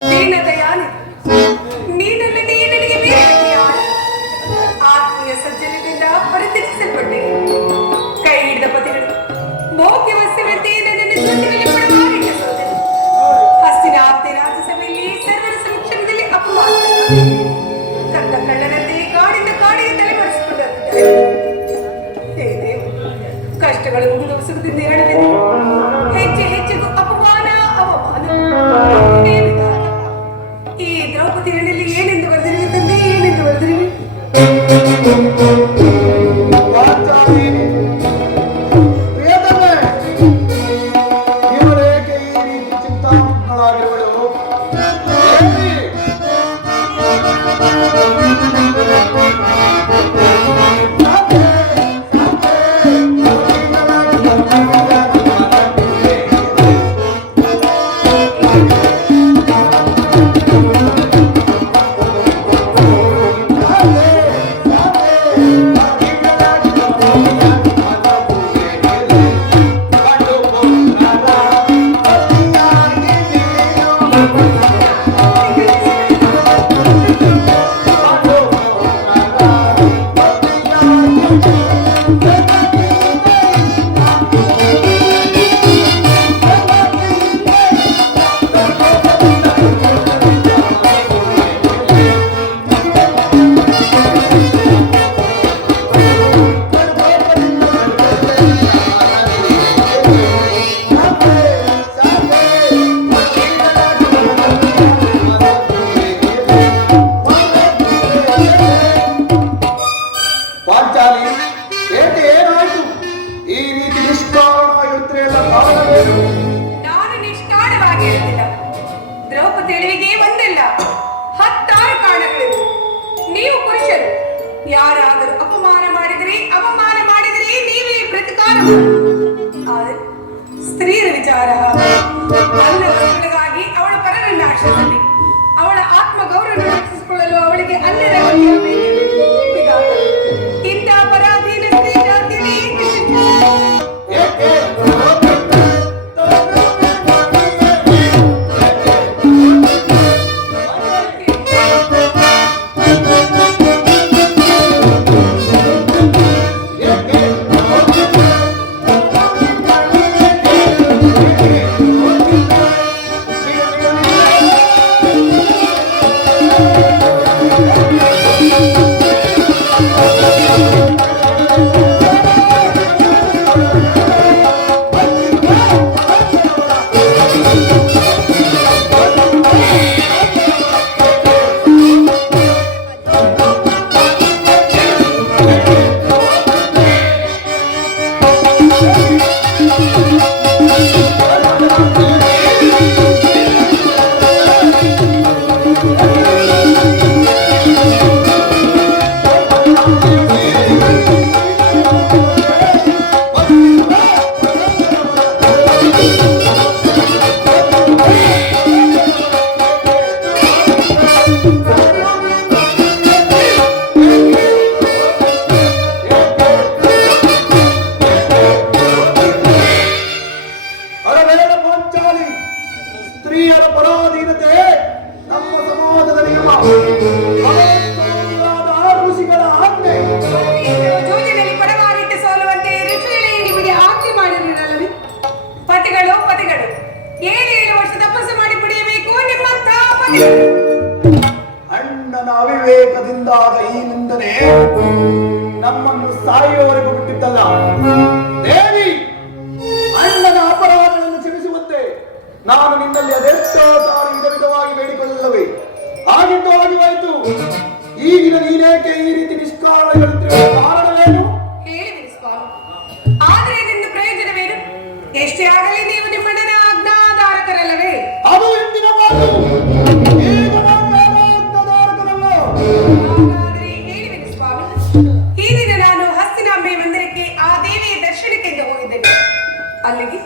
ದೀನದಯಾನಿ ನೀನಲ್ಲದೆ ನನಗೆ ಬೇರೆ ಗತಿ ಯಾರು? ಆತ್ಮೀಯ ಸಜ್ಜನದಿಂದ ಪರಿತ್ಯಜಿಸಲ್ಪಟ್ಟೆ. ಕೈ ಹಿಡಿದ ಪತಿಗಳು ಭೋಗ್ಯ ವಸ್ತುವಂತೆ ನನ್ನನ್ನು ಜೊತೆಯಲ್ಲಿ ಪಡಮಾಡಿಟ್ಟ ಸೋದರಿ. ಹಸ್ತಿನಾಪುರ ರಾಜಸಭೆಯಲ್ಲಿ ಸರ್ವರ ಸಮಕ್ಷಮದಲ್ಲಿ ಅಪಮಾನ. ಕದ್ದ ಕಳ್ಳನಂತೆ ಕಾಡಿಂದ ಕಾಡಿಗೆ ತಲೆಮರೆಸಿಕೊಂಡಿದ್ದಾರೆ. ಹೇ ದೇವ, ಕಷ್ಟಗಳು ಮುಗಿದೋಸುವುದರಿಂದ ಎರಡಲಿದೆ. ಹೆಜ್ಜೆ ಹೆಜ್ಜೆಗೂ ಅಪಮಾನ ಅವಮಾನ. ಹೇ ವಿಧಾತ, ಈ ದ್ರೌಪದಿಗಳಲ್ಲಿ ಏನೆಂದು ಬರೆದಿರುವೆ ತಂದೆ, ಏನೆಂದು ಬರೆದಿರುವೆ? ನಾನು ನಿಷ್ಕಾರಣವಾಗಿ ಹೇಳುತ್ತಿಲ್ಲ. ದ್ರೌಪದಿ ತಿಳಿವಿಗೆ ಒಂದಿಲ್ಲ, 10 ಕಾರಣಗಳಿವೆ. ನೀವು ಪುರುಷರು ಯಾರಾದರೂ ಅಪಮಾನ ಮಾಡಿದರೆ, ಅವಮಾನ ಮಾಡಿದರೆ ನೀವೇ ಪ್ರತಿಕಾರ. ಆದರೆ ಸ್ತ್ರೀಯರ ವಿಚಾರ ಅನ್ನಗಳಿಗಾಗಿ ಅವಳ ಪರರನ್ನು ಆಶ್ರಯಿಸಲಿ. ಅವಳ ಆತ್ಮ ಗೌರವ ರಕ್ಷಿಸಿಕೊಳ್ಳಲು ಅವಳಿಗೆ ಅನ್ಯರ ಇಂಥ ಪರಾಧೀನ ಸ್ತ್ರೀ ಜಾತಿಯಲ್ಲಿ ಸ್ತ್ರೀಯರ ಪರಾಧೀನತೆ ನಮ್ಮ ಸಮಾಜದ ನಿಯಮ. ಋಷಿಗಳ ಆಜ್ಞೆ. ಜೂಜಿನಲ್ಲಿ ಪಡವಾಗಿಟ್ಟು ಸೋಲುವಂತೆ ಋಷಿಗಳೇ ನಿಮಗೆ ಆಜ್ಞೆ ಮಾಡಿರಲಿಲ್ಲವೇ? ಪತಿಗಳು 7 ವರ್ಷ ತಪಸ್ಸು ಮಾಡಿ ಪಡೆಯಬೇಕು ನಿಮ್ಮಂತ ಪತಿಗಳು. ಅಣ್ಣನ ಅವಿವೇಕದಿಂದಾದ ಈ ನಿಂದನೆ ನಮ್ಮನ್ನು ಸಾಯುವವರೆಗೂ ಬಿಟ್ಟಿದ್ದಲ್ಲ. ದೇವಿ, ಅಣ್ಣನ ಅಪರಾಧಗಳನ್ನು ಕ್ಷಮಿಸುವಂತೆ ನಾನು ನಿನ್ನಲ್ಲಿ ಅದೆಷ್ಟೋ ಸಾರಿ ವಿಧವಾಗಿ ಬೇಡಿಕೊಳ್ಳಲ್ಲವೇ? ಆಗಿದ್ದು ಆಗಿವಾಯಿತು. ಈಗಿನ ನೀನೇಕೆ ಈ ರೀತಿ ನಿಷ್ಕಾರಣಗೊಳ್ಳುತ್ತಿರುವ ಕಾರಣವೇನು? ಹೇಳಿದಿರಿ ಸ್ವಾಮಿ, ಆದರೆ ಇದರಿಂದ ಪ್ರಯೋಜನವೇನು? ಎಷ್ಟೇ ಆಗಲಿ ನೀವು ನಿಮ್ಮಣ್ಣನ ಆಜ್ಞಾಧಾರಕರಲ್ಲವೇ? ಅದು ಎಂದಿನ ಮಾತು. ಈಗ ಆಜ್ಞಾಧಾರಕರಲ್ಲ. ಹಾಗಾದರೆ ಹೇಳಿದಿರಿ ಸ್ವಾಮಿ, ಈ ದಿನ ನಾನು ಹಸ್ತಿನಾಂಬೆ ಮಂದಿರಕ್ಕೆ ಆ ದೇವಿಯ ದರ್ಶನಕ್ಕೆಂದು ಹೋಗಿದ್ದೇನೆ. ಅಲ್ಲಿಗೆ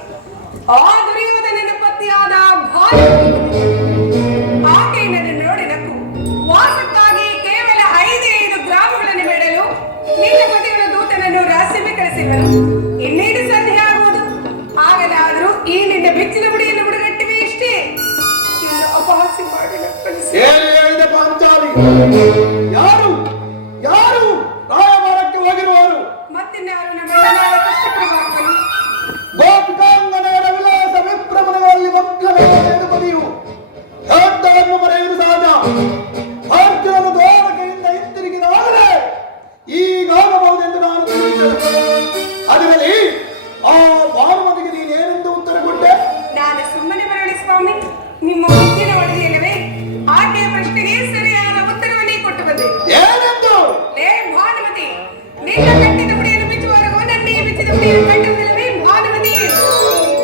ಆ ದುರ್ಯೋಧನನ ಪತಿಯಾದ ಭಾರಿ ಆಕೆ ನನ್ನನ್ನು ನೋಡಿ ನಕ್ಕು ವಾಸಕ್ಕಾಗಿ ಕೇವಲ 5 ಗ್ರಾಮಗಳನ್ನು ಬೇಡಲು ನಿನ್ನ ಯಾರು ಯಾರು ರಾಯಭಾರಕ್ಕೆ ಹೋಗಿರುವವರು? ಮತ್ತಿನ್ಯಾರು ನಮ್ಮ ಅಣ್ಣನಾದ ಕೃಷ್ಣಪ್ರಭಾಕರು. ಗೋಪಿಕಾಂಗನೆಯರ ವಿಲಾಸ ವಿಭ್ರಮಣಗಳಲ್ಲಿ ಮಕ್ಕಳ ಬದಿಯು ಯೋಧವನ್ನು ಮರೆಯುವುದು ಸಹಜ. ಅರ್ಜುನನು ದ್ವಾರಕೆಯಿಂದ ಹಿಂತಿರುಗಿದಾಗಲೇ ಈಗಾಗಬಹುದೆಂದು ನಾನು ತಿಳಿಸಿದ್ದೇನೆ. ಅದರಲ್ಲಿ ಆ ಭಾನುಮತಿಗೆ ನೀನೇನೆಂದು ಉತ್ತರ ಕೊಟ್ಟೆ? ನಾನು ಸುಮ್ಮನೆ ಬರಲಿ ಸ್ವಾಮಿ, ನಿಮ್ಮ ಮುತ್ತಿನ ಒಡವೆಯಲ್ಲವೇ ಆಕೆಯ ಪ್ರಶ್ನೆಗೆ ಸರಿಯಾದ ಉತ್ತರವನ್ನೇ ಕೊಟ್ಟು ಬಂದೆ. ಏನೆಂದು? ಲೇ ಭಾನುಮತಿ, ನಿನ್ನ ಕಟ್ಟಿದ ಮುಡಿಯನ್ನು ಬಿಚ್ಚುವವರೆಗೂ ನನ್ನೇ ಬಿಚ್ಚಿದ ಮುಡಿಯನ್ನು ಕಟ್ಟುವುದಿಲ್ಲವೇ ಭಾನುಮತಿ?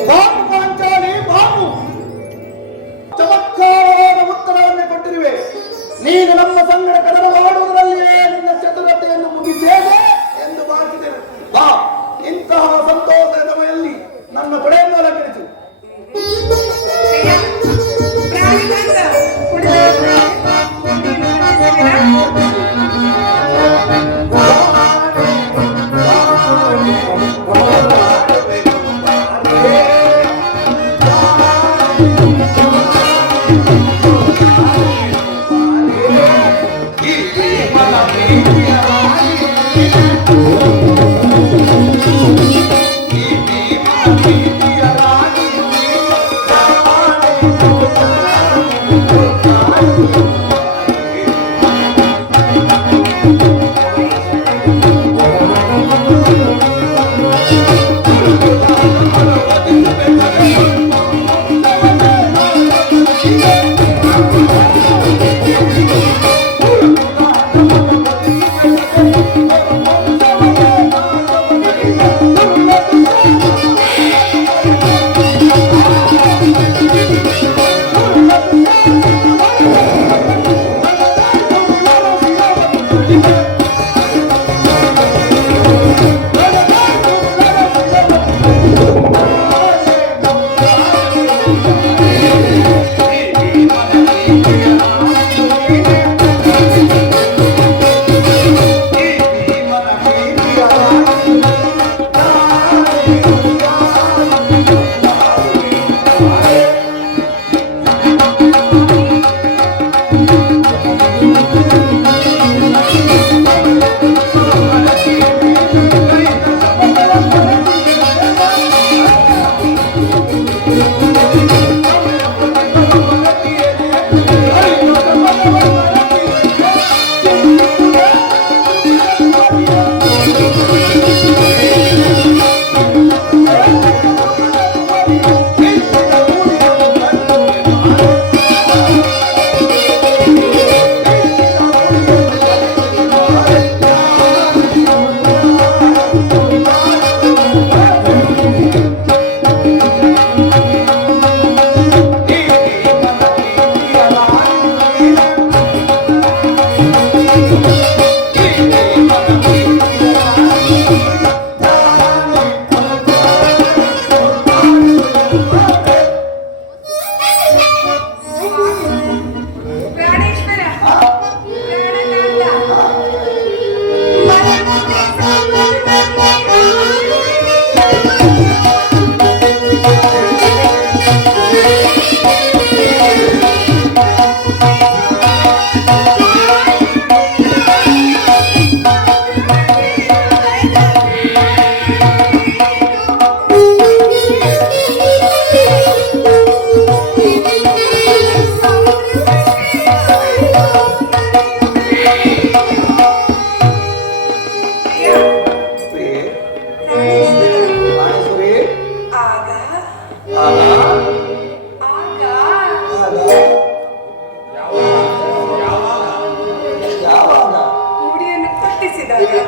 ಬಾಬು ಪಾಂಚಾಲಿ ಬಾಬು, ಚಮತ್ಕಾರವಾದ ಉತ್ತರವನ್ನೇ ಕೊಟ್ಟಿರುವೆ. ನೀನು ನಮ್ಮ ಸಂಗಡ ಕದನ ಮಾಡುವುದರಲ್ಲಿಯೇ ನಿನ್ನ ಚತುರತೆಯನ್ನು ಮುಗಿಸೇನೆ ಎಂದು ಭಾವಿಸಿದೆನು. ಬಾ, ಇಂತಹ ಸಂತೋಷದ ಸಮಯದಲ್ಲಿ ನನ್ನ ಕೊಡೆಯನ್ನು ಅಲಂಕರಿಸು. ಪ್ರಾಣಿಗಳಿಂದ ಕುಡಿದ ನೀನು ಕಲಿಸಿದಿರಾ?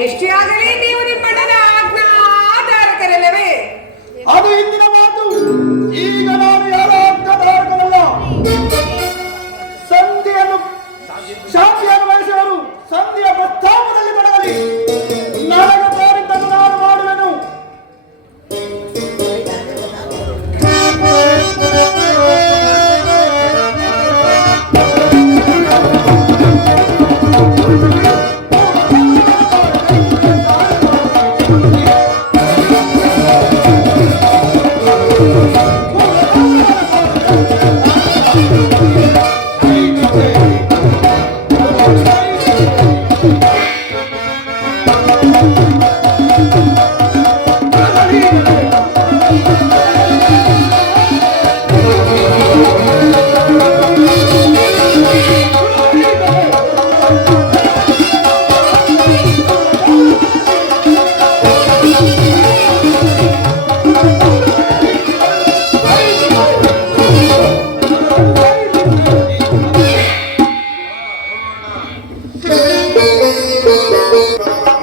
ಎಷ್ಟೇ ಆಗಲಿ ನೀವು ನಿಮ್ಮಣ್ಣನ ಆಜ್ಞಾಧಾರಕರಲ್ಲವೇ? ಅದು ಇಂದಿನ ಮಾತು. ಈಗ ನಾನು ಯಾರ ಆಜ್ಞಾಧಾರಕರಲ್ಲ. ಸಂಧಿಯನ್ನು ಶಾಂತಿಯನ್ನು ಬಯಸುವರು. ಸಂಧಿಯ ಪ್ರಸ್ತಾಪದಲ್ಲಿ ತೊಡಗಲಿ. ನನಗೆ ತೋರಿದ್ದನ್ನು ನಾನು ಮಾಡುವೆನು.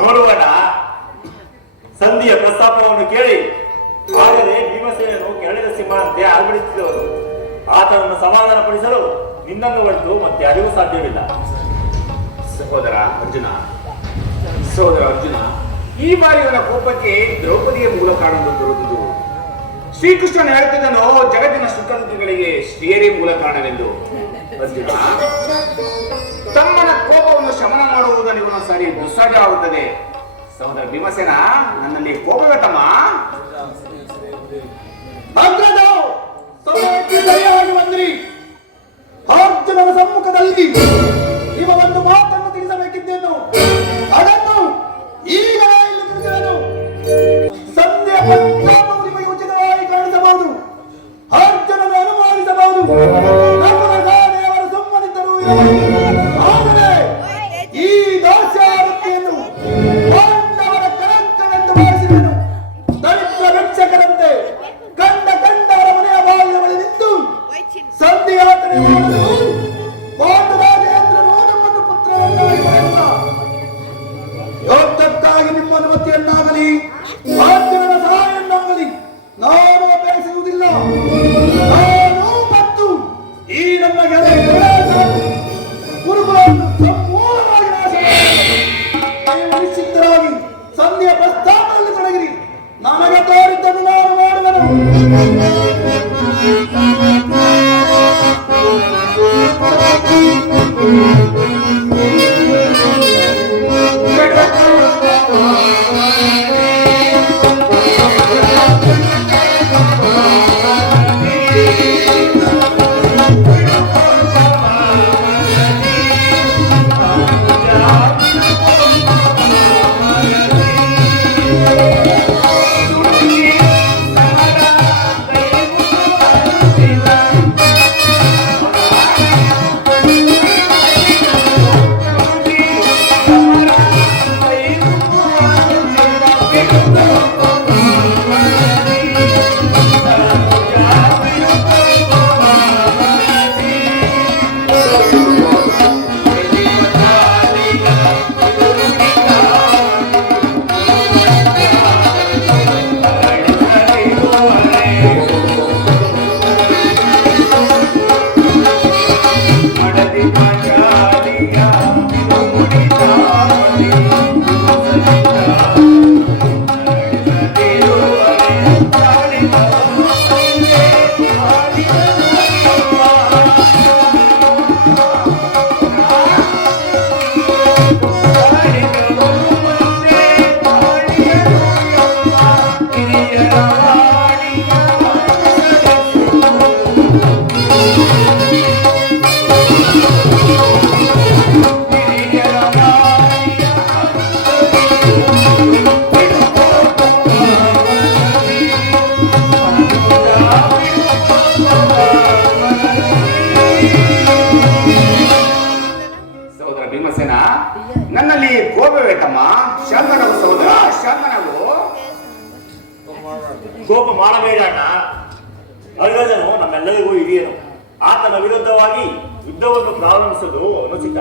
ನೋಡುವಣ ಸಂಧಿಯ ಪ್ರಸ್ತಾಪವನ್ನು ಕೇಳಿ ಆಗಲೇ ಭೀಮಸೇನನು ಕೆರಳಿದ ಸಿಂಹನಂತೆ ಆರ್ಭಟಿಸಿದವರು. ಆತನನ್ನು ಸಮಾಧಾನಪಡಿಸಲು ನಿನ್ನನ್ನು ಹೊರತು ಮತ್ತೆ ಯಾರಿಗೂ ಸಾಧ್ಯವಿಲ್ಲ. ಸಹೋದರ ಅರ್ಜುನ, ಈ ಬಾರಿ ಇವನ ಕೋಪಕ್ಕೆ ದ್ರೌಪದಿಯ ಮೂಲ ಕಾರಣವನ್ನು ದೊರಕುವುದು. ಶ್ರೀಕೃಷ್ಣನು ಹೇಳುತ್ತಿದ್ದನು, ಜಗತ್ತಿನ ಸುಖಗಳಿಗೆ ಶ್ರೀಯರೇ ಮೂಲ ಕಾರಣವೆಂದು. ಅರ್ಜುನ, ತಮ್ಮನ ಕೋಪವನ್ನು ಶಮನ ಮಾಡುವುದನ್ನು ಇವನು ಸರಿ ದುಸ್ಸಹಜ ಆಗುತ್ತದೆ. ಸಹೋದರ ಭೀಮಸೇನ, ನನ್ನಲ್ಲಿ ಕೋಪವೇ ತಮ್ಮ? ಸರಿಯಾಗಿ ಬಂದ್ರಿ. ಅರ್ಜುನನ ಸಮ್ಮುಖದಲ್ಲಿ ಇವ ಒಂದು ಮಾತನ್ನು ತಿಳಿಸಬೇಕಿದ್ದೇನು. ಅದನ್ನು ಈಗಲೇ ಇಲ್ಲಿ ತಿಳಿಸಿದನು. ಸಂಧ್ಯಾ ಪ್ರಸ್ತಾಪವು ನಿಮಗೆ ಉಚಿತವಾಗಿ ಕಾಣಿಸಬಹುದು. ಅರ್ಜುನನು ಅನುಮಾನಿಸಬಹುದು. ದೇವರ ಸಂಬಂಧಿತರು ಆದರೆ ಈ ದಾಸ್ಯಾವೃತ್ತಿಯನ್ನು ಪಾಂಡವರ ಕಳಂಕವೆಂದು ಭಾವಿಸಿದನು. ದರಿದ್ರ ಭಿಕ್ಷಕರಂತೆ ಕಂಡವರ ಮನೆಯ ಬಾಗಿಲ ಬಳಿ ನಿಂತು ಸಂಧಿಯಾತನೆ ಮಾಡಲು ಪಾಂಡುರಾಜೇಂದ್ರನು ನಮ್ಮನ್ನು ಪುತ್ರರನ್ನಾಗಿ ಮಾಡಿದ. ಯೋಗಕ್ಕಾಗಿ ನಿಮ್ಮ ಅನುಮತಿಯನ್ನಾಗಲಿ ಅರ್ಜುನನ ಸಹಾಯವನ್ನಾಗಲಿ ನಾನು ಅಪೇಕ್ಷಿಸುವುದಿಲ್ಲ. ನಾನು ಮತ್ತು ಈ ನಮ್ಮ ಗುರುಗಳನ್ನು ಸಂಪೂರ್ಣವಾಗಿ ನಾಶ ನೀವು ನಿಶ್ಚಿತರಾಗಿ ಸಂಧಿಯ ಪ್ರಸ್ತಾಪದಲ್ಲಿ ತೊಡಗಿರಿ. ನನಗೆ ತೋರಿದ್ದನ್ನು ನಾನು ಮಾಡುವೆನು. ನನ್ನಲ್ಲಿ ಕೋಪವೇ ತಮ್ಮ? ಶಾಂತನಾಗು ಸಹೋದರ, ಶಾಂತನಾಗು. ಕೋಪ ಮಾಡಬೇಡ ಅಣ್ಣ. ಅರ್ಜುನನು ನಮ್ಮೆಲ್ಲರಿಗೂ ಹಿರಿಯನು. ಆತನ ವಿರುದ್ಧವಾಗಿ ಯುದ್ಧವನ್ನು ಪ್ರಾರಂಭಿಸುವುದು ಅನುಚಿತ.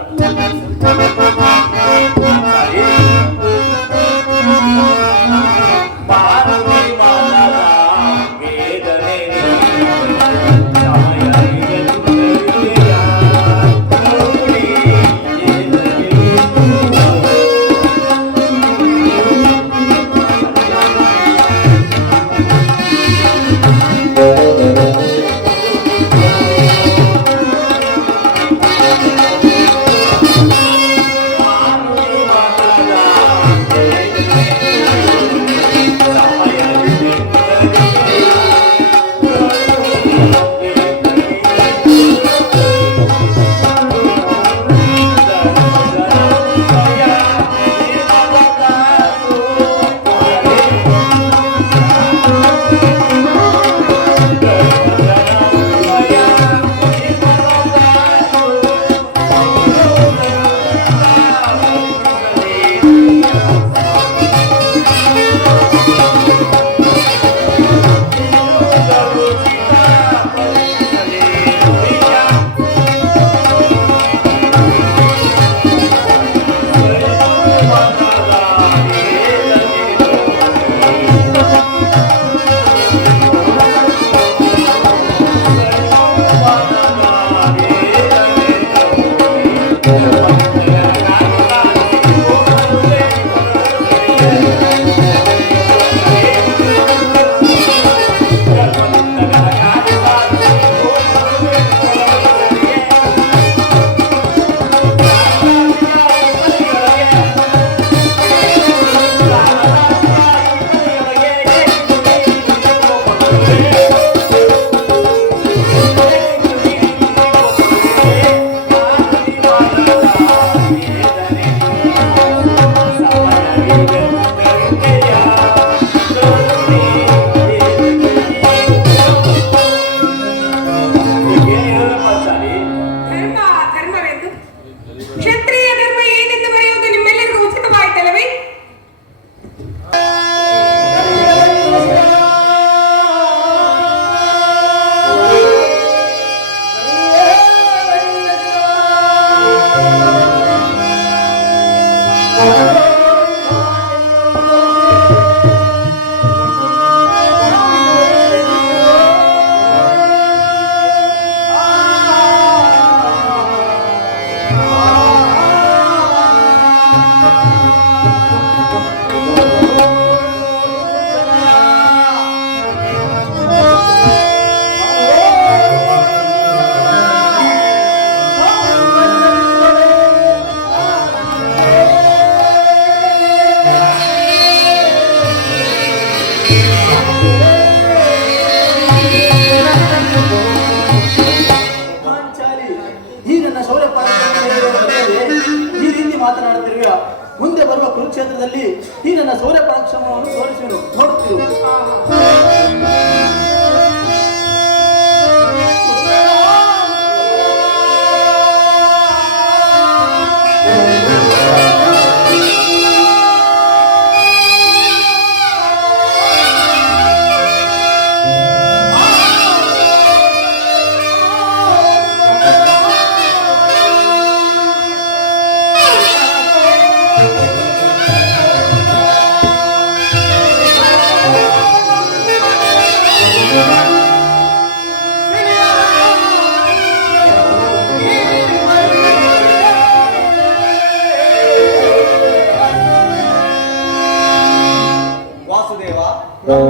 ಮುಂದೆ ಬರುವ ಕುರುಕ್ಷೇತ್ರದಲ್ಲಿ ಈ ನನ್ನ ಶೌರ್ಯ ಪರಾಕ್ರಮವನ್ನು ತೋರಿಸುವೆನು, ನೋಡುತ್ತಿರು.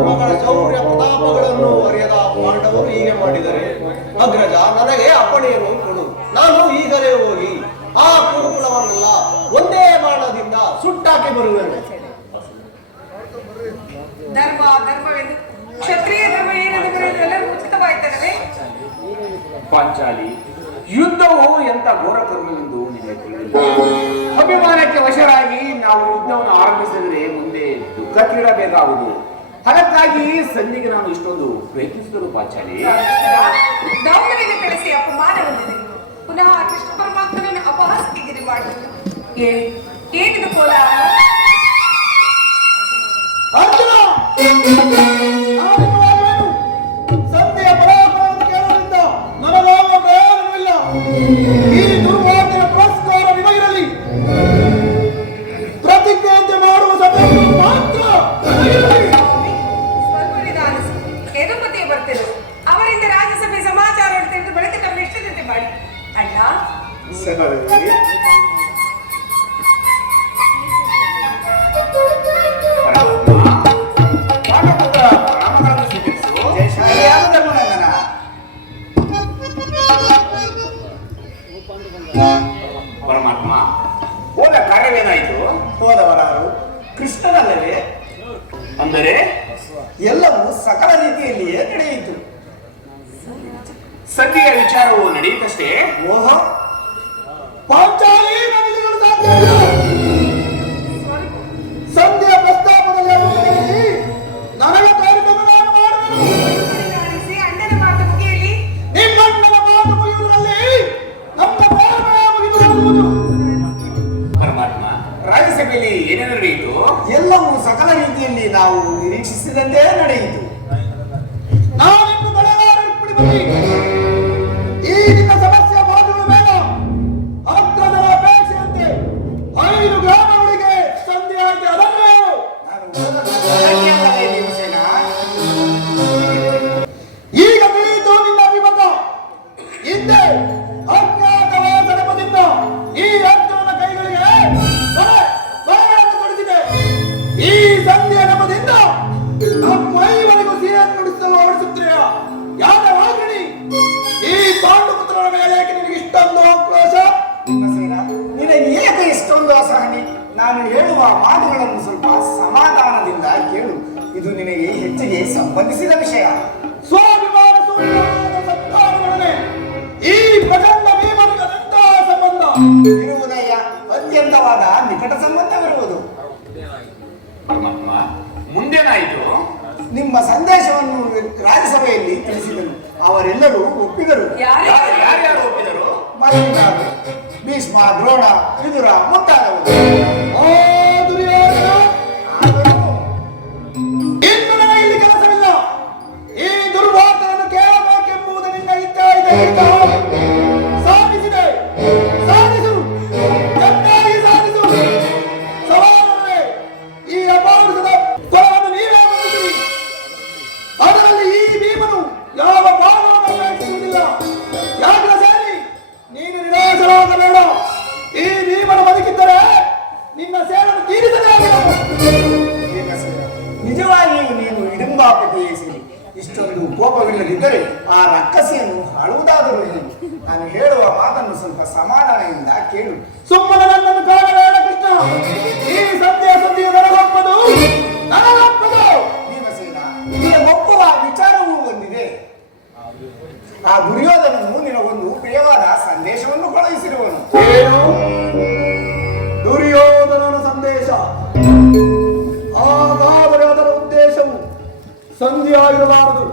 ಮಗಳ ಶೌರ್ಯ ಪ್ರತಾಪಗಳನ್ನು ಅರಿಯದ ಪಾಂಡವರು ಹೀಗೆ ಮಾಡಿದರೆ, ಅಗ್ರಜ ನನಗೆ ಅಪ್ಪಣೆಯನ್ನು ಕೊಡು. ನಾನು ಈಗಲೇ ಹೋಗಿ ಆ ಕುರುಕುಲವನ್ನೆಲ್ಲ ಒಂದೇ ಬಾಣದಿಂದ ಸುಟ್ಟಾಕಿ ಬರುವೆನು. ಧರ್ಮ ಧರ್ಮವೆಂದು ಕ್ಷತ್ರಿಯ ಧರ್ಮ ಏನೆಂದು ಬರೆಯುವುದು ಎಲ್ಲರೂ ಉಚಿತವಾಯಿತಲ್ಲವೇ? ಪಾಂಚಾಲಿ, ಯುದ್ಧವು ಎಂತ ಘೋರ ಕರ್ಮವೆಂದು ನಿಮಗೆ ತಿಳಿದಿಲ್ಲ. ಅಭಿಮಾನಕ್ಕೆ ವಶರಾಗಿ ನಾವು ಯುದ್ಧವನ್ನು ಆರಂಭಿಸಿದರೆ ಮುಂದೆ ದುಃಖ ತೀರಬೇಕಾಗುವುದು. ಅದಕ್ಕಾಗಿ ಸಂಧಿಗೆ ನಾನು ಇಷ್ಟೊಂದು ಪ್ರಯತ್ನಿಸಿದರು ಪಾಂಚಾಲಿ. ದೌರ್ಬಲ್ಯದ ಕಳಿಸಿ ಅಪಮಾನ ಹೊಂದಿದೆ. ಪುನಃ ಕೃಷ್ಣ ಪರಮಾತ್ಮನನ್ನು ಅಪಹಾಸಕ್ಕೆ ಗಿರಿ ಮಾಡುವುದು ಏನಿದು ಕೋಲಾರ? ಅರ್ಜುನ, ಸಂಧಿಯ ಪರಾಕ್ರಮವನ್ನು ಕೇಳುವುದರಿಂದ ನನಗಾವ ಪ್ರಯೋಜನವಿಲ್ಲ. ಈ ದುರ್ವಾರ್ತೆಯ ಪುರಸ್ಕಾರ ನಿಮಗಿರಲಿ. ಪ್ರತಿಜ್ಞೆಯಂತೆ ಮಾಡುವ ಸಮಯಕ್ಕೆ ಮಾತ್ರ ನನಗಿರಲಿ. ಸ್ವಲ್ಪ ನಿಧಾನಿಸಿ. ಯದುಪತಿಯು ಬರ್ತಿರು. ಅವರಿಂದ ರಾಜ್ಯಸಭೆ ಸಮಾಚಾರ ತಿಳಿದು ಬಳಿಕ ತಮ್ಮ ಇಷ್ಟದಂತೆ ಮಾಡಿ. ಅಣ್ಣ ಪರಮಾತ್ಮ, ಹೋದ ಕಾರ್ಯವೇನಾಯಿತು? ಹೋದವರಾರು ಕೃಷ್ಣನಲ್ಲವೇ? ಅಂದರೆ ಎಲ್ಲವೂ ಸಕಲ ರೀತಿಯಲ್ಲಿಯೇ ನಡೆಯಿತು. ಸಂಧಿಯ ವಿಚಾರವು ನಡೆಯುತ್ತಷ್ಟೇ. ಮೋಹ ಪಾಂಚಾಲಿ ನವಿಲುಗಳು ಸಾಧ್ಯ ಇಲ್ಲ. ಸಂಧ್ಯಾ ಪ್ರಸ್ತಾಪದಲ್ಲಿ ನನಗೆ ಕಾರ್ಯಕ್ರಮ ನಾನು ಮಾಡುವೆನು. ಪರಿಗಣಿಸಿ ಅಣ್ಣನ ಮಾತು ಮುಗಿಯಲಿ. ನಿಮ್ಮಣ್ಣನ ಮಾತು ಮುಗಿಯುವುದರಲ್ಲಿ ನಮ್ಮ ಪ್ರೇಮ ಮುಗಿದು ಹೋಗುವುದು. ಪರಮಾತ್ಮ, ರಾಜ್ಯಸಭೆಯಲ್ಲಿ ಏನೇನು ನಡೆಯಿತು? ಎಲ್ಲವೂ ಸಕಲ ರೀತಿಯಲ್ಲಿ ನಾವು ನಿರೀಕ್ಷಿಸಿದಂತೆ ನಡೆಯಿತು. ನಾವಿನ್ನು ಬೆಳೆಗಾರರು ಬನ್ನಿ. ಈ ನಿನ್ನ ಸಮಸ್ಯೆ ಮಾಡುವ ಬೇಡ. ಹತ್ತಿರದ ಅಪೇಕ್ಷೆಯಂತೆ 5 ಗ್ರಾಮಗಳಿಗೆ ಸಂಧಿ ಆಗಿ ಅದನ್ನು ಹೇಳು. ಅನನ್ಯಲ್ಲವೇ ಭೀಮಸೇನ? ಈಗ ತಿಳಿಯಿತು ನಿನ್ನ ಅಭಿಮತ. ಹಿಂದೆ ಅಜ್ಞಾತವಾದ ನೆಪದಿಂದ ಈ ಅರ್ಜುನನ ಕೈಗಳಿಗೆ ಬಲೆಗಳನ್ನು ತೊಡಿಸಿದೆ. ಈ ಸಂಧಿಯ ನೆಪದಿಂದ ನಮ್ಮ ಐವರಿಗೂ ಸಿಹಿಯನ್ನು ನುಡಿಸಲು ಹೊರಡಿಸುತ್ತೀಯ. ಯಾದವಾಗ್ರಣಿ, ಈ ಪಾಂಡುಪುತ್ರನ ಮೇಲೆ ಏಕೆ ನಿನಗೆ ಇಷ್ಟೊಂದು ಆಕ್ರೋಶ? ಭೀಮಸೇನ, ನಿನಗೆ ಏಕೆ ಇಷ್ಟೊಂದು ಅಸಹನೆ? ನಾನು ಹೇಳುವ ಮಾತುಗಳನ್ನು ಸ್ವಲ್ಪ ಸಮಾಧಾನದಿಂದ ಕೇಳು. ಇದು ನಿನಗೆ ಹೆಚ್ಚಿಗೆ ಸಂಬಂಧಿಸಿದ ವಿಷಯ. ಸ್ವಾಭಿಮಾನ ಸೂರ್ಯನಾದ ಸತ್ಕಾರಗಳನ್ನೇ ಈ ಪ್ರಚಂಡ ಭೀಮನಿಗೆ ಅದೆಂತಹ ಸಂಬಂಧ? ಇರುವುದಯ್ಯ, ಅತ್ಯಂತವಾದ ನಿಕಟ ಸಂಬಂಧವಿರುವುದು. ಪರಮಾತ್ಮ, ಮುಂದೇನಾಯಿತು? ನಿಮ್ಮ ಸಂದೇಶವನ್ನು ರಾಜ್ಯಸಭೆಯಲ್ಲಿ ತಿಳಿಸಿದರು. ಅವರೆಲ್ಲರೂ ಒಪ್ಪಿದರು. ಯಾರ್ಯಾರು ಒಪ್ಪಿದರು? ಮಲ್ಲಿಕಾರ್ಜುನ, ಭೀಷ್ಮ, ದ್ರೋಣ, ವಿದುರ ಮುಂತಾದವರು. ಓ ದುರ್ಯೋಧನ, ಆದರೂ ಇನ್ನು ನನಗೆ ಇಲ್ಲಿ ಕೆಲಸವಿಲ್ಲ. ಈ ದುರ್ವಾರ್ತೆಯನ್ನು ಕೇಳಬೇಕೆಂಬುದು ನಿನ್ನ ಇಚ್ಛೆ ಇದೆ. ಸಾಧಿಸಿದೆ, ಸಾಧಿಸು, ಚೆನ್ನಾಗಿ ಸಾಧಿಸು. ಸವಾಲವೇ, ಈ ಅಪೌರುಷದ ಫಲವನ್ನು ನೀವೇ ಮಾಡುತ್ತೀರಿ. ಅದರಲ್ಲಿ ಈ ಭೀಮನು ಯಾವ ಭಾವವನ್ನು ಅಪೇಕ್ಷಿಸುವುದಿಲ್ಲ. ಯಾಕೆ ಸೇರಿ ನೀನು ನಿರಾಶರಾಗಬೇಡ. ಈ ಭೀಮನು ಬದುಕಿದ್ದರೆ ನಿನ್ನ ಸೇವೆಯನ್ನು ತೀರಿಸಲಾಗದು. ಭೀಮಸೇನ, ನಿಜವಾಗಿಯೂ ನೀನು ಇಡುಂಬಾಪತಿಯೇ ಸೇರಿ ಇಷ್ಟೊಂದು ಕೋಪವಿಲ್ಲದಿದ್ದರೆ ಆ ರಕ್ಕಸಿಯನ್ನು ಆಳುವುದಾದರೂ ಹೇಳು. ನಾನು ಹೇಳುವ ಮಾತನ್ನು ಸ್ವಲ್ಪ ಸಮಾಧಾನದಿಂದ ಕೇಳು. ಸುಮ್ಮನೆ ನನ್ನನ್ನು ಕಾಣಬೇಡ ಕೃಷ್ಣ. ಈ ಸಂಧ್ಯಾ ನನಗೊಪ್ಪದು, ನನಗೊಪ್ಪದು. ಭೀಮಸೇನ, ನಿನಗೆ ಒಪ್ಪುವ ವಿಚಾರವೂ ಒಂದಿದೆ. ಆ ದುರ್ಯೋಧನನು ನಿನಗೊಂದು ಪ್ರಿಯವಾದ ಸಂದೇಶವನ್ನು ಕಳುಹಿಸಿರುವನು. ಏನು? ದುರ್ಯೋಧನನ ಸಂದೇಶ? ಹಾಗಾದರೆ ಅದರ ಉದ್ದೇಶವು ಸಂಧಿಯಾಗಿರಬಾರದು.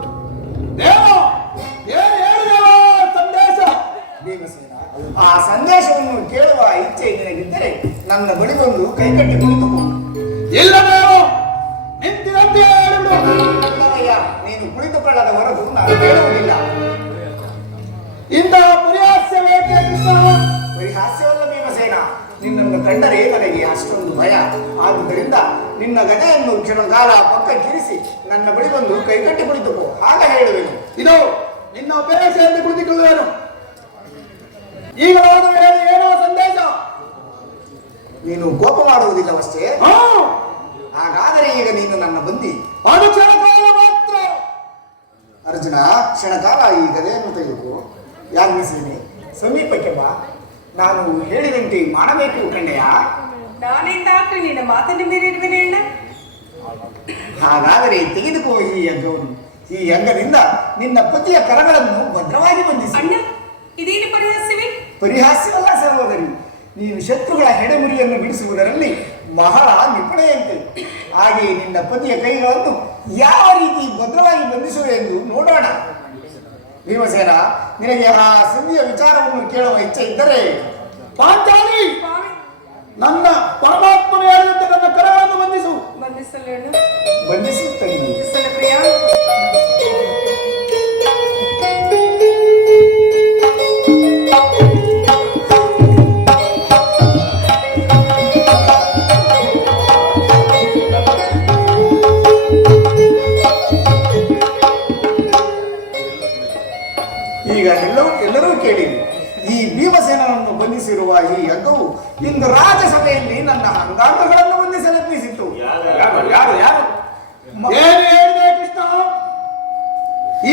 ದೇವ, ಏನು ಹೇಳಿದೆವ ಸಂದೇಶ? ಭೀಮಸೇನ, ಆ ಸಂದೇಶವನ್ನು ಕೇಳುವ ಇಚ್ಛೆ ನಿನಗಿದ್ದರೆ ನನ್ನ ಬಳಿ ಬಂದು ಕೈಕಟ್ಟಿ ಕುಳಿತುಕೋ. ಇಲ್ಲ ದೇವ, ನಿಂತಿನಂತೆ ಹೇಳಿಬಿಡು. ಇಲ್ಲವಯ್ಯ, ನೀನು ಕುಳಿತುಕೊಳ್ಳದ ಹೊರತು ನಾನು ಕೇಳುವುದಿಲ್ಲ. ಇಂತಹ ಪರಿಹಾಸ್ಯವೇಕೆ ಕೃಷ್ಣ? ಪರಿಹಾಸ್ಯವಲ್ಲ ಭೀಮಸೇನ, ನಿನ್ನನ್ನು ಕಂಡರೆ ನನಗೆ ಅಷ್ಟೊಂದು ಭಯ. ಆದುದರಿಂದ ನಿನ್ನ ಗದೆಯನ್ನು ಕ್ಷಣಕಾಲ ಪಕ್ಕಕ್ಕಿರಿಸಿ ನನ್ನ ಬಳಿ ಬಂದು ಕೈಕಟ್ಟಿ ಕುಳಿತುಕೋ. ಆಗ ಹೇಳುವೆನು. ಇದು ನಿನ್ನ ಅಪೇಕ್ಷೆಯಲ್ಲಿ ಕುಳಿತುಕೊಳ್ಳುವೆನು. ಈಗಲಾದರೂ ಹೇಳಿ, ಏನೋ ಸಂದೇಶ? ನೀನು ಕೋಪ ಮಾಡುವುದಿಲ್ಲವಷ್ಟೇ? ಹಾ, ಹಾಗಾದರೆ ಈಗ ನೀನು ನನ್ನ ಬಂದಿ. ಅದು ಕ್ಷಣಕಾಲ ಮಾತ್ರ. ಅರ್ಜುನ, ಕ್ಷಣಕಾಲ ಈ ಗದೆಯನ್ನು ತೆಗೆದುಕೋ. ಯಾಜ್ಞಸೇನೆ, ಸಮೀಪಕ್ಕೆ ಬಾ. ನಾನು ಹೇಳಿದಂತೆ ಮಾಡಬೇಕು ಕಂಡೆಯ. ನಾನಿಂದ ಆಗ್ಲಿ ನಿನ್ನ ಮಾತನ್ನು ಮೀರಿರುವೆನೆ ಅಣ್ಣ. ಹಾಗಾದರೆ ತೆಗೆದುಕೋ ಈ ಅಂಗವನ್ನು. ಈ ಅಂಗದಿಂದ ನಿನ್ನ ಪತಿಯ ಕರಗಳನ್ನು ಭದ್ರವಾಗಿ ಬಂಧಿಸಿ. ಅಣ್ಣ, ಇದೇನು ಪರಿಹಾಸ್ಯವೇ? ಪರಿಹಾಸ್ಯವಲ್ಲ ಸಹೋದರಿ, ನೀನು ಶತ್ರುಗಳ ಹೆಡೆಮುರಿಯನ್ನು ಬಿಡಿಸುವುದರಲ್ಲಿ ಬಹಳ ನಿಪುಣೆಯಂತೆ. ಹಾಗೆ ನಿನ್ನ ಪತಿಯ ಕೈಗಳನ್ನು ಯಾವ ರೀತಿ ಭದ್ರವಾಗಿ ಬಂಧಿಸುವೆ ಎಂದು ನೋಡೋಣ. ಭೀಮಸೇನ, ನಿನಗೆ ಆ ಸಂಧಿಯ ವಿಚಾರವನ್ನು ಕೇಳುವ ಇಚ್ಛೆ ಇದ್ದರೆ ಪಾಂಚಾಲಿ, ಸ್ವಾಮಿ, ನನ್ನ ಪರಮಾತ್ಮನು ಹೇಳಿದಂತೆ ನನ್ನ ಕರಗಳನ್ನು ಬಂಧಿಸು. ಬಂಧಿಸಲು ಅಣ್ಣ, ಬಂಧಿಸುತ್ತೇನೆ. ಬಂಧಿಸಲು ಪ್ರಿಯ. ಈಗ ಎಲ್ಲರೂ ಕೇಳಿ, ಈ ಭೀಮಸೇನನನ್ನು ಬಂಧಿಸಿರುವ ಈ ಹಗ್ಗವು ಇಂದು ರಾಜ್ಯಸಭೆಯಲ್ಲಿ ನನ್ನ ಅಂಗಾಂಗಗಳನ್ನು ಬಂಧಿಸಲು ಯತ್ನಿಸಿತ್ತು. ಯಾರು? ಏನು ಹೇಳಿದೆ ಕೃಷ್ಣ?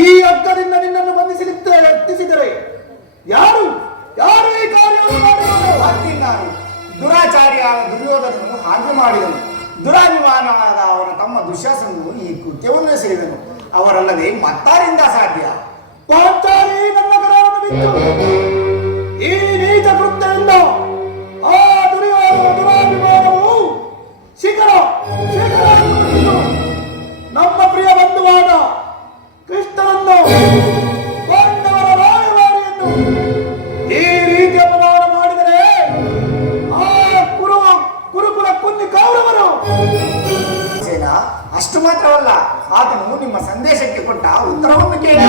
ಈ ಹಗ್ಗದಿಂದ ನಿನ್ನನ್ನು ಬಂಧಿಸಲಿಕ್ಕೆ ಯತ್ನಿಸಿದರೆ ಯಾರು ಯಾರು ಈ ಕಾರ್ಯವನ್ನು ಮಾಡಿದರು? ನಾನು ದುರಾಚಾರ್ಯ ದುರ್ಯೋಧನನು ಹಾಗೆ ಮಾಡಿದನು. ದುರಾಭಿಮಾನವಾದ ಅವರ ತಮ್ಮ ದುಶ್ಯಾಸನನು ಈ ಕೃತ್ಯವನ್ನು ಸೇರಿದನು. ಅವರಲ್ಲದೆ ಮತ್ತಾರಿಂದ ಸಾಧ್ಯ? ಪಾಂಚಾಲಿ ನನ್ನ ಕರವನ್ನು ಬಿಟ್ಟು ಈ ನೀಚ ಕೃತ್ಯದಿಂದ ಆ ದುರ್ಯೋಧನ ದುರಾಭಿಮಾನವು ಶಿಖರ ಶಿಖರವನ್ನು ನಮ್ಮ ಪ್ರಿಯ ಬಂಧುವಾದ ಕೃಷ್ಣನನ್ನು ಪಾಂಡವರ ರಾಯಭಾರಿಯನ್ನು ಈ ರೀತಿ ಅಪಮಾನ ಮಾಡಿದರೆ ಆ ಕುರುಕುಲ ಕುಂದಿ ಕೌರವರು ಸೇನ ಅಷ್ಟು ಮಾತ್ರವಲ್ಲ, ಆತನು ನಿಮ್ಮ ಸಂದೇಶಕ್ಕೆ ಕೊಟ್ಟ ಉತ್ತರವನ್ನು ಕೇಳಿ.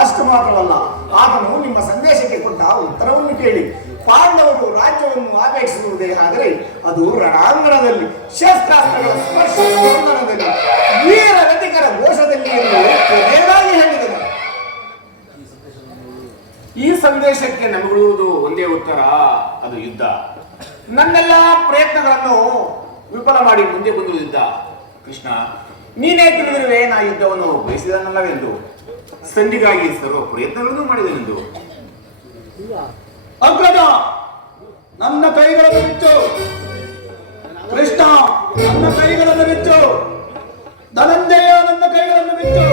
ಅಷ್ಟು ಮಾತ್ರವಲ್ಲ, ಆತನು ನಿಮ್ಮ ಸಂದೇಶಕ್ಕೆ ಕೊಟ್ಟ ಉತ್ತರವನ್ನು ಕೇಳಿ. ಪಾಂಡವರು ರಾಜ್ಯವನ್ನು ಆಪೇಕ್ಷಿಸುವುದೇ ಆದರೆ ಅದು ರಣಾಂಗಣದಲ್ಲಿ ಶಸ್ತ್ರಾಸ್ತ್ರಗಳ ಸ್ಪರ್ಶ ಸಂಧಾನದಲ್ಲಿ ವೀರ ರತಿಕರ ಘೋಷದಲ್ಲಿ ಎಂದು ಕೊನೆಯದಾಗಿ ಹೇಳಿದನು. ಈ ಸಂದೇಶಕ್ಕೆ ನಮಗಿರುವುದು ಒಂದೇ ಉತ್ತರ, ಅದು ಯುದ್ಧ. ನನ್ನೆಲ್ಲ ಪ್ರಯತ್ನಗಳನ್ನು ವಿಫಲ ಮಾಡಿ ಮುಂದೆ ಬಂದಿರುವುದಿದ್ದ ಕೃಷ್ಣ, ನೀನೇ ತಿಳಿದಿರುವೆ ನಾ ಯುದ್ಧವನ್ನು ಬಯಸಿದನಲ್ಲವೆಂದು, ಸಂಧಿಗಾಗಿ ಸರ್ವ ಪ್ರಯತ್ನಗಳನ್ನು ಮಾಡಿದನೆಂದು. ಅಗ್ರಜ ನನ್ನ ಕೈಗಳನ್ನು ಬಿಚ್ಚು, ಕೃಷ್ಣ ನನ್ನ ಕೈಗಳನ್ನು ಬಿಚ್ಚು, ಧನಂಜಯ ನನ್ನ ಕೈಗಳನ್ನು ಬಿಚ್ಚು.